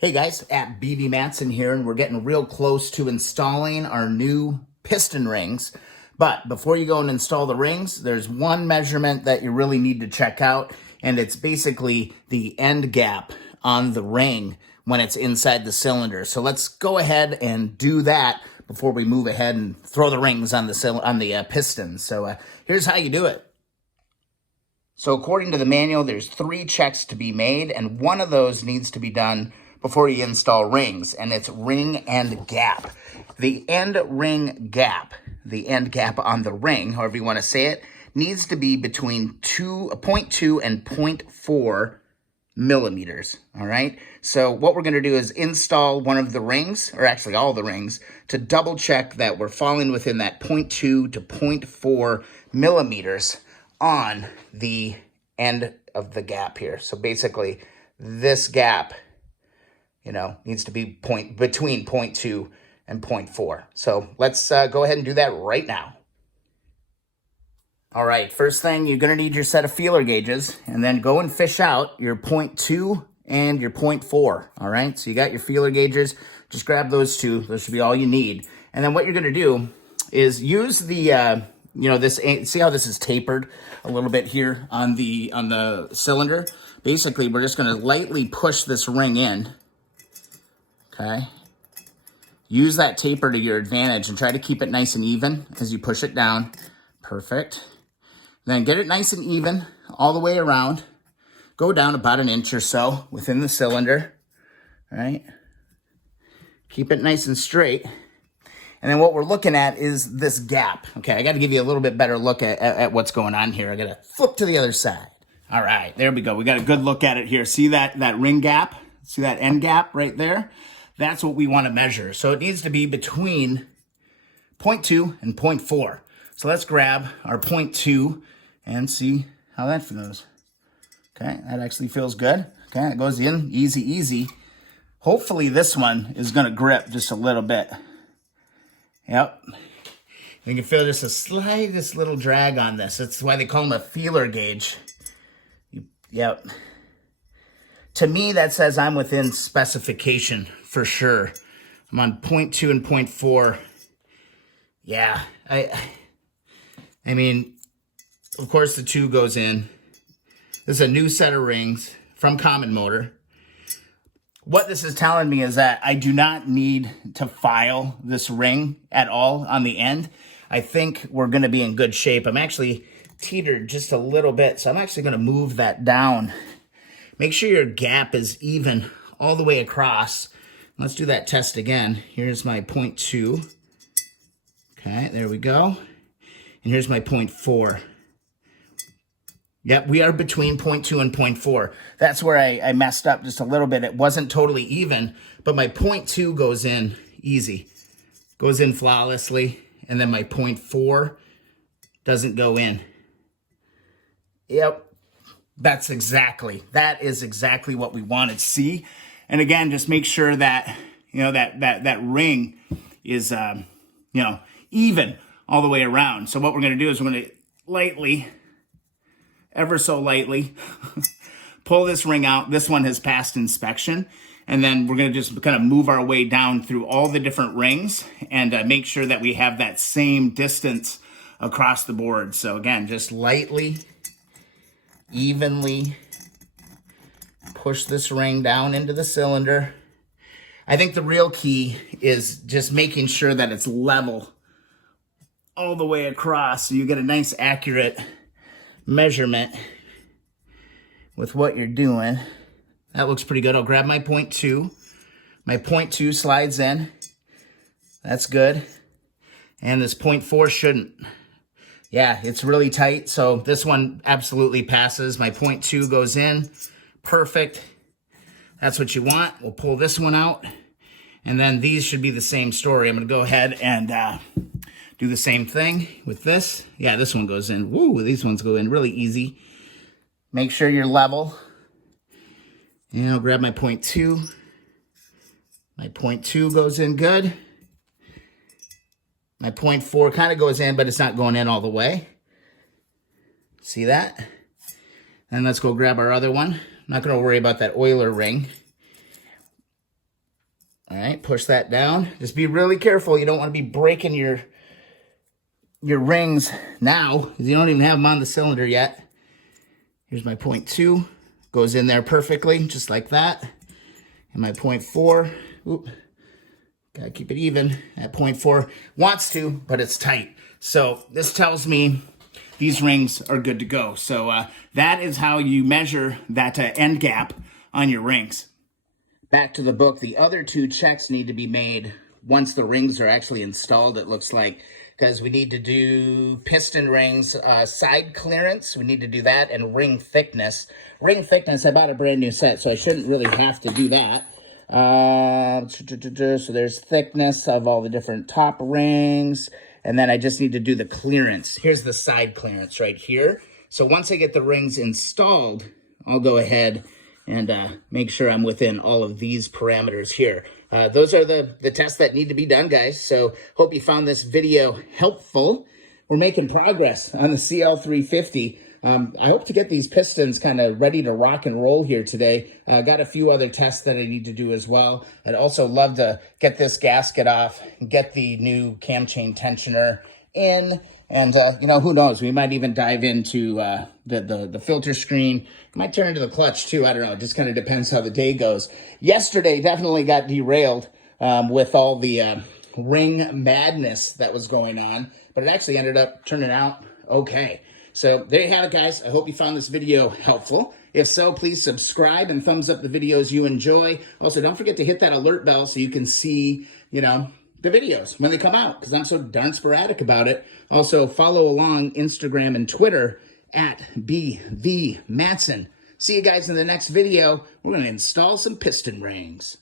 Hey guys, at BB Matson here, and we're getting real close to installing our new piston rings. But before you go and install the rings, there's one measurement that you really need to check out, and it's basically the end gap on the ring when it's inside the cylinder. So let's go ahead and do that before we move ahead and throw the rings on the pistons. So here's how you do it. So according to the manual, there's 3 checks to be made, and one of those needs to be done before you install rings, and it's ring end gap. The end gap on the ring, however you want to say it, needs to be between 0.2 and 0.4 millimeters, all right? So what we're going to do is install one of the rings, or actually all the rings, to double check that we're falling within that 0.2 to 0.4 millimeters on the end of the gap here. So basically, this gap, needs to be between 0.2 and 0.4. So let's go ahead and do that right now. All right, first thing, you're going to need your set of feeler gauges, and then go and fish out your 0.2 and your 0.4, all right? So you got your feeler gauges, just grab those two. Those should be all you need. And then what you're going to do is use the, see how this is tapered a little bit here on the cylinder? Basically, we're just going to lightly push this ring in. Okay, use that taper to your advantage and try to keep it nice and even as you push it down. Perfect. Then get it nice and even all the way around. Go down about an inch or so within the cylinder. All right. Keep it nice and straight. And then what we're looking at is this gap. Okay, I got to give you a little bit better look at what's going on here. I got to flip to the other side. All right, there we go. We got a good look at it here. See that ring gap? See that end gap right there? That's what we want to measure. So it needs to be between 0.2 and 0.4. So let's grab our 0.2 and see how that feels. Okay, that actually feels good. Okay, it goes in easy, easy. Hopefully this one is going to grip just a little bit. Yep. You can feel just the slightest little drag on this. That's why they call them a feeler gauge. Yep. To me, that says I'm within specification for sure. I'm on 0.2 and 0.4. Yeah, I mean, of course the 2 goes in. This is a new set of rings from Common Motor. What this is telling me is that I do not need to file this ring at all on the end. I think we're going to be in good shape. I'm actually teetered just a little bit, so I'm actually going to move that down. Make sure your gap is even all the way across. Let's do that test again. Here's my 0.2. Okay, there we go. And here's my 0.4. Yep, we are between 0.2 and 0.4. That's where I messed up just a little bit. It wasn't totally even, but my 0.2 goes in easy. Goes in flawlessly, and then my 0.4 doesn't go in. Yep. That is exactly what we want to see. And again, just make sure that, that ring is, even all the way around. So what we're going to do is we're going to lightly, ever so lightly, pull this ring out. This one has passed inspection. And then we're going to just kind of move our way down through all the different rings and make sure that we have that same distance across the board. So again, just lightly, evenly push this ring down into the cylinder. I think the real key is just making sure that it's level all the way across so you get a nice accurate measurement with what you're doing. That looks pretty good. I'll grab my 0.2. My 0.2 slides in. That's good. And this 0.4 shouldn't. Yeah, it's really tight, so this one absolutely passes. My 0.2 goes in. Perfect. That's what you want. We'll pull this one out. And then these should be the same story. I'm going to go ahead and do the same thing with this. Yeah, this one goes in. Woo, these ones go in really easy. Make sure you're level. And I'll grab my 0.2. My 0.2 goes in good. My 0.4 kind of goes in, but it's not going in all the way. See that? And let's go grab our other one. I'm not going to worry about that oiler ring. All right, push that down. Just be really careful. You don't want to be breaking your rings now, because you don't even have them on the cylinder yet. Here's my 0.2. Goes in there perfectly, just like that. And my 0.4, oop, gotta keep it even. At 0.4 wants to, but it's tight. So this tells me these rings are good to go. So that is how you measure that end gap on your rings. Back to the book, the other two checks need to be made once the rings are actually installed, it looks like, because we need to do piston rings, side clearance, we need to do that, and ring thickness. Ring thickness, I bought a brand new set, so I shouldn't really have to do that. So there's thickness of all the different top rings, and then I just need to do the clearance. Here's the side clearance right here. So once I get the rings installed, I'll go ahead and make sure I'm within all of these parameters here. Those are the tests that need to be done, guys. So hope you found this video helpful. We're making progress on the CL350. I hope to get these pistons kind of ready to rock and roll here today. Got a few other tests that I need to do as well. I'd also love to get this gasket off, get the new cam chain tensioner in, and you know, who knows, we might even dive into the filter screen. Might turn into the clutch too, I don't know, it just kind of depends how the day goes. Yesterday definitely got derailed with all the ring madness that was going on, but it actually ended up turning out okay. So there you have it, guys. I hope you found this video helpful. If so, please subscribe and thumbs up the videos you enjoy. Also, don't forget to hit that alert bell so you can see, you know, the videos when they come out, because I'm so darn sporadic about it. Also, follow along Instagram and Twitter at BVMatson. See you guys in the next video. We're going to install some piston rings.